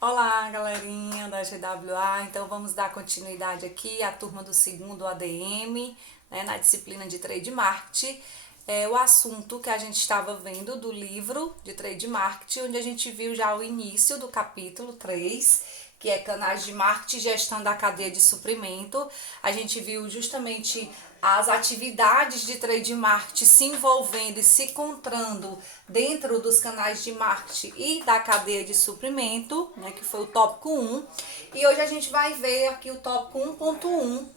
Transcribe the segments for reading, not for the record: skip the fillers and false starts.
Olá, galerinha da GWA. Então vamos dar continuidade aqui à turma do segundo ADM, né, na disciplina de Trade Marketing. O assunto que a gente estava vendo do livro de Trade Marketing, onde a gente viu já o início do capítulo 3, que é canais de marketing e gestão da cadeia de suprimento. A gente viu justamente as atividades de trade marketing se envolvendo e se encontrando dentro dos canais de marketing e da cadeia de suprimento, né, que foi o tópico 1. E hoje a gente vai ver aqui o tópico 1.1,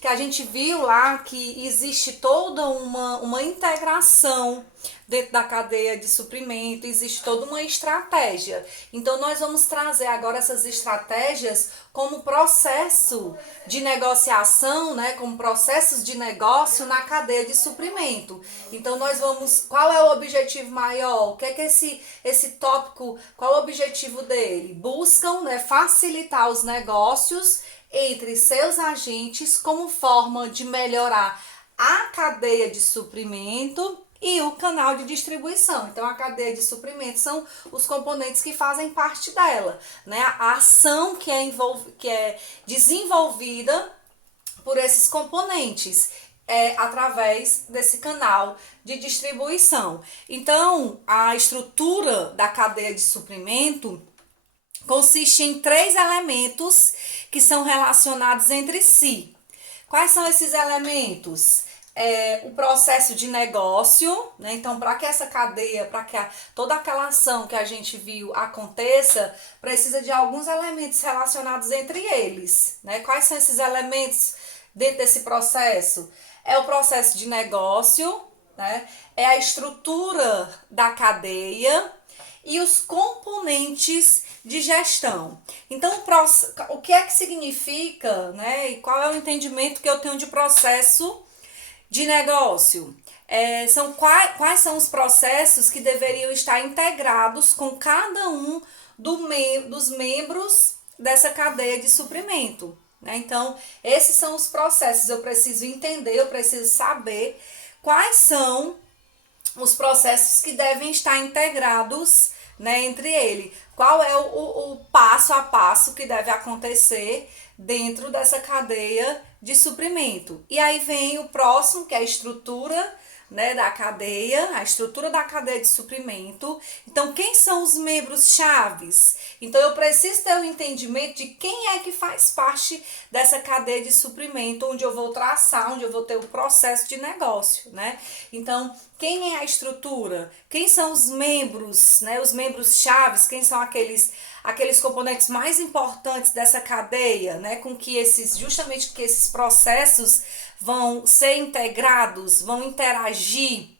que a gente viu lá que existe toda uma integração dentro da cadeia de suprimento, existe toda uma estratégia. Então, nós vamos trazer agora essas estratégias como processo de negociação, né, como processos de negócio na cadeia de suprimento. Então, nós vamos... Qual é o objetivo maior? O que é que esse tópico, qual é o objetivo dele? Buscam, né, facilitar os negócios entre seus agentes como forma de melhorar a cadeia de suprimento e o canal de distribuição. Então, a cadeia de suprimento são os componentes que fazem parte dela, né? A ação que é desenvolvida por esses componentes através desse canal de distribuição. Então, a estrutura da cadeia de suprimento consiste em 3 elementos que são relacionados entre si. Quais são esses elementos? O processo de negócio, né? Então, para que essa cadeia, para que toda aquela ação que a gente viu aconteça, precisa de alguns elementos relacionados entre eles, né? Quais são esses elementos dentro desse processo? É o processo de negócio, né? É a estrutura da cadeia e os componentes de gestão. Então, o que é que significa, né? E qual é o entendimento que eu tenho de processo de negócio? Quais são os processos que deveriam estar integrados com cada um dos membros dessa cadeia de suprimento, né? Então, esses são os processos. Eu preciso entender, eu preciso saber quais são os processos que devem estar integrados, né, entre ele. Qual é o passo a passo que deve acontecer dentro dessa cadeia de suprimento. E aí vem o próximo, que é a estrutura, né, da cadeia, a estrutura da cadeia de suprimento. Então, quem são os membros chaves? Então, eu preciso ter o entendimento de quem é que faz parte dessa cadeia de suprimento, onde eu vou traçar, onde eu vou ter o processo de negócio, né? Então, quem é a estrutura? Quem são os membros, né? Os membros chaves, quem são aqueles componentes mais importantes dessa cadeia, né? Com que justamente que esses processos vão ser integrados, vão interagir.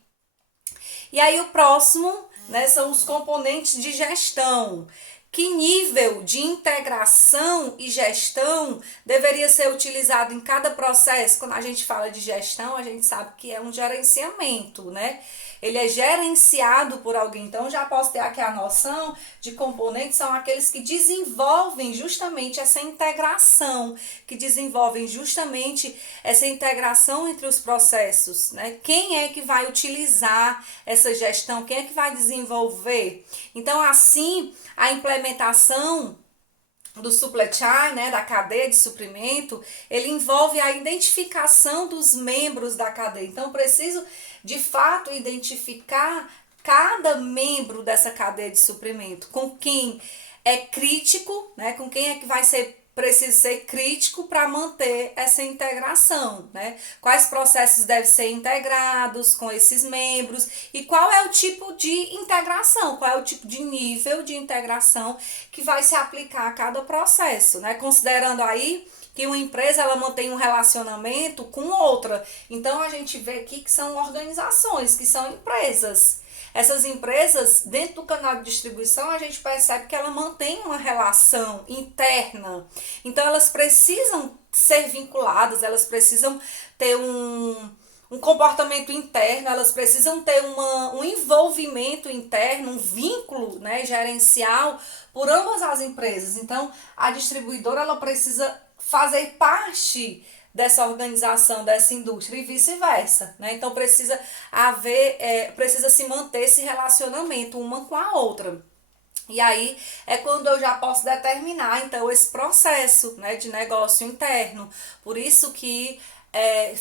E aí o próximo, né, são os componentes de gestão. Que nível de integração e gestão deveria ser utilizado em cada processo? Quando a gente fala de gestão, a gente sabe que é um gerenciamento, né? Ele é gerenciado por alguém. Então, já posso ter aqui a noção de componentes, são aqueles que desenvolvem justamente essa integração, que desenvolvem justamente essa integração entre os processos, né? Quem é que vai utilizar essa gestão? Quem é que vai desenvolver? Então, assim, a implementação do supply chain, né, da cadeia de suprimento, ele envolve a identificação dos membros da cadeia. Então, eu preciso, de fato, identificar cada membro dessa cadeia de suprimento, com quem é crítico, né, com quem é que vai ser precisa ser crítico para manter essa integração, né? Quais processos devem ser integrados com esses membros e qual é o tipo de integração, qual é o tipo de nível de integração que vai se aplicar a cada processo, né? Considerando aí que uma empresa ela mantém um relacionamento com outra. Então a gente vê aqui que são organizações, que são empresas. Essas empresas, dentro do canal de distribuição, a gente percebe que ela mantém uma relação interna. Então, elas precisam ser vinculadas, elas precisam ter um comportamento interno, elas precisam ter um envolvimento interno, um vínculo, né, gerencial por ambas as empresas. Então, a distribuidora ela precisa fazer parte dessa organização, dessa indústria e vice-versa, né? Então precisa se manter esse relacionamento uma com a outra. E aí é quando eu já posso determinar, então, esse processo, né, de negócio interno. Por isso que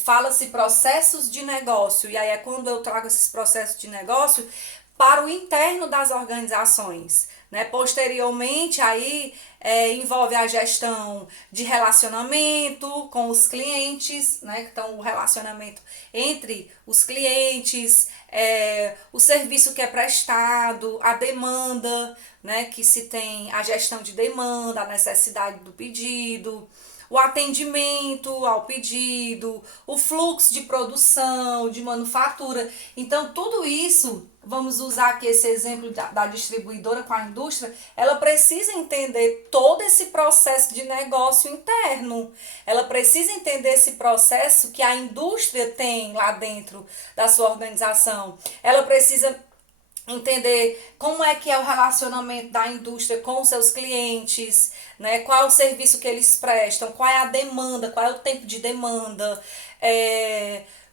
fala-se processos de negócio. E aí é quando eu trago esses processos de negócio para o interno das organizações. Né? Posteriormente, aí envolve a gestão de relacionamento com os clientes, né? Então, o relacionamento entre os clientes, o serviço que é prestado, a demanda, né? Que se tem a gestão de demanda, a necessidade do pedido, o atendimento ao pedido, o fluxo de produção, de manufatura. Então, tudo isso, vamos usar aqui esse exemplo da distribuidora com a indústria, ela precisa entender todo esse processo de negócio interno. Ela precisa entender esse processo que a indústria tem lá dentro da sua organização. Ela precisa entender como é que é o relacionamento da indústria com os seus clientes, né? Qual é o serviço que eles prestam, qual é a demanda, qual é o tempo de demanda,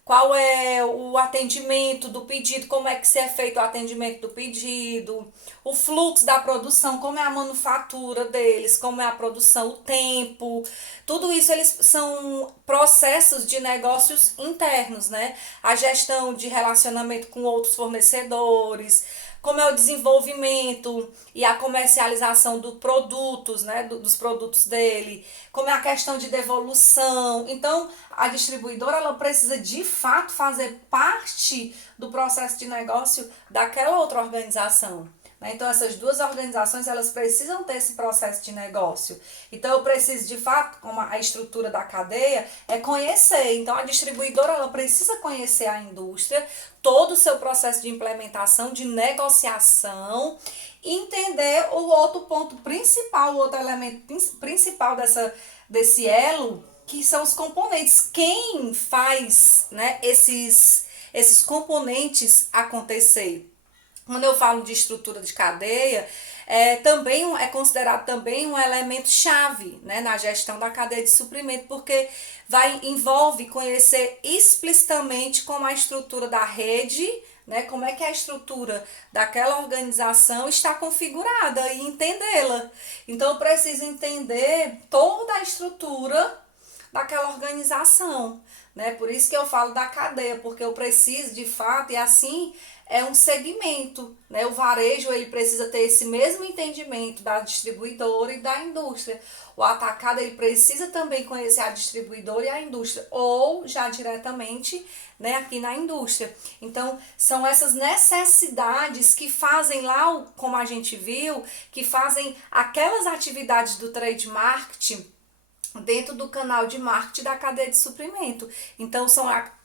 qual é o atendimento do pedido, como é que se é feito o atendimento do pedido, o fluxo da produção, como é a manufatura deles, como é a produção, o tempo, tudo isso eles são processos de negócios internos, né? A gestão de relacionamento com outros fornecedores, como é o desenvolvimento e a comercialização dos produtos, né, dos produtos dele, como é a questão de devolução. Então, a distribuidora ela precisa de fato fazer parte do processo de negócio daquela outra organização. Né? Então, essas duas organizações elas precisam ter esse processo de negócio. Então, eu preciso de fato, como a estrutura da cadeia, é conhecer. Então, a distribuidora ela precisa conhecer a indústria, todo o seu processo de implementação, de negociação, entender o outro ponto principal, o outro elemento principal desse elo, que são os componentes. Quem faz, né, esses componentes acontecer? Quando eu falo de estrutura de cadeia, também é considerado também um elemento chave, né, na gestão da cadeia de suprimento, porque envolve conhecer explicitamente como a estrutura da rede, né, como é que a estrutura daquela organização está configurada e entendê-la. Então, eu preciso entender toda a estrutura daquela organização, né? Por isso que eu falo da cadeia, porque eu preciso de fato, e assim é um segmento, né? O varejo ele precisa ter esse mesmo entendimento da distribuidora e da indústria. O atacado ele precisa também conhecer a distribuidora e a indústria, ou já diretamente, né, aqui na indústria. Então, são essas necessidades que fazem lá, como a gente viu, que fazem aquelas atividades do trade marketing dentro do canal de marketing da cadeia de suprimento. Então,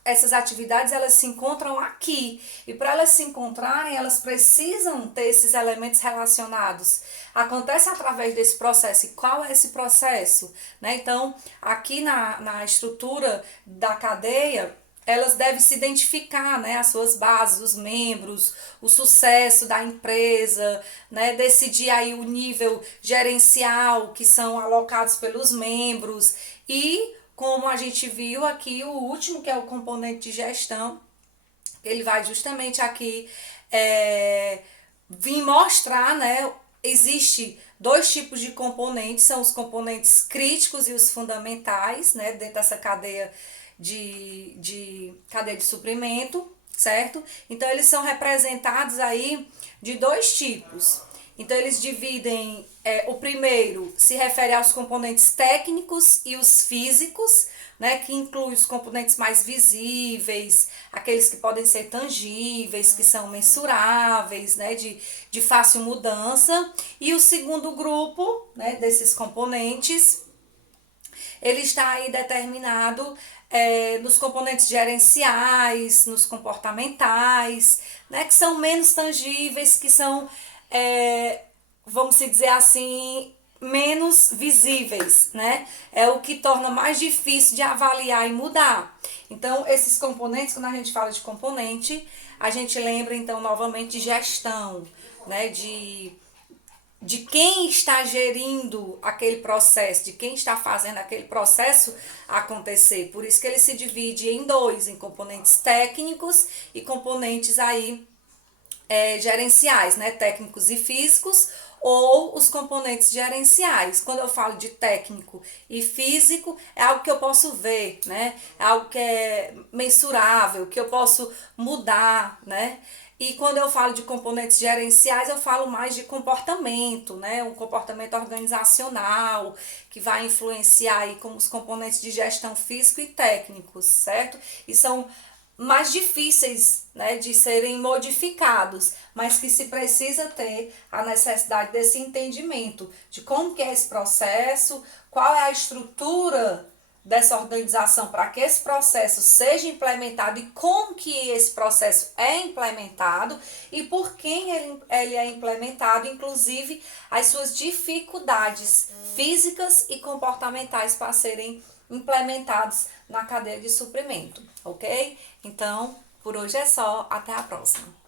essas atividades elas se encontram aqui. E para elas se encontrarem, elas precisam ter esses elementos relacionados. Acontece através desse processo. E qual é esse processo? Né? Então, aqui na estrutura da cadeia, elas devem se identificar, né, as suas bases, os membros, o sucesso da empresa, né, decidir aí o nível gerencial que são alocados pelos membros e, como a gente viu aqui, o último que é o componente de gestão, ele vai justamente aqui vir mostrar, né, existe dois tipos de componentes, são os componentes críticos e os fundamentais, né, dentro dessa cadeia de cadeia de suprimento, certo? Então, eles são representados aí de dois tipos. Então, eles dividem, o primeiro se refere aos componentes técnicos e os físicos, né, que inclui os componentes mais visíveis, aqueles que podem ser tangíveis, que são mensuráveis, né, de fácil mudança. E o segundo grupo, né, desses componentes, ele está aí determinado nos componentes gerenciais, nos comportamentais, né, que são menos tangíveis, que são, vamos dizer assim, menos visíveis, né? É o que torna mais difícil de avaliar e mudar. Então, esses componentes, quando a gente fala de componente, a gente lembra, então, novamente de gestão, né? De quem está gerindo aquele processo, de quem está fazendo aquele processo acontecer. Por isso que ele se divide em dois, em componentes técnicos e componentes aí gerenciais, né? Técnicos e físicos, ou os componentes gerenciais. Quando eu falo de técnico e físico, é algo que eu posso ver, né? É algo que é mensurável, que eu posso mudar, né? E quando eu falo de componentes gerenciais, eu falo mais de comportamento, né? Um comportamento organizacional que vai influenciar aí como os componentes de gestão físico e técnicos, certo? E são mais difíceis, né, de serem modificados, mas que se precisa ter a necessidade desse entendimento de como que é esse processo, qual é a estrutura dessa organização para que esse processo seja implementado e como que esse processo é implementado e por quem ele é implementado, inclusive as suas dificuldades físicas e comportamentais para serem implementados na cadeia de suprimento, ok? Então, por hoje é só, até a próxima.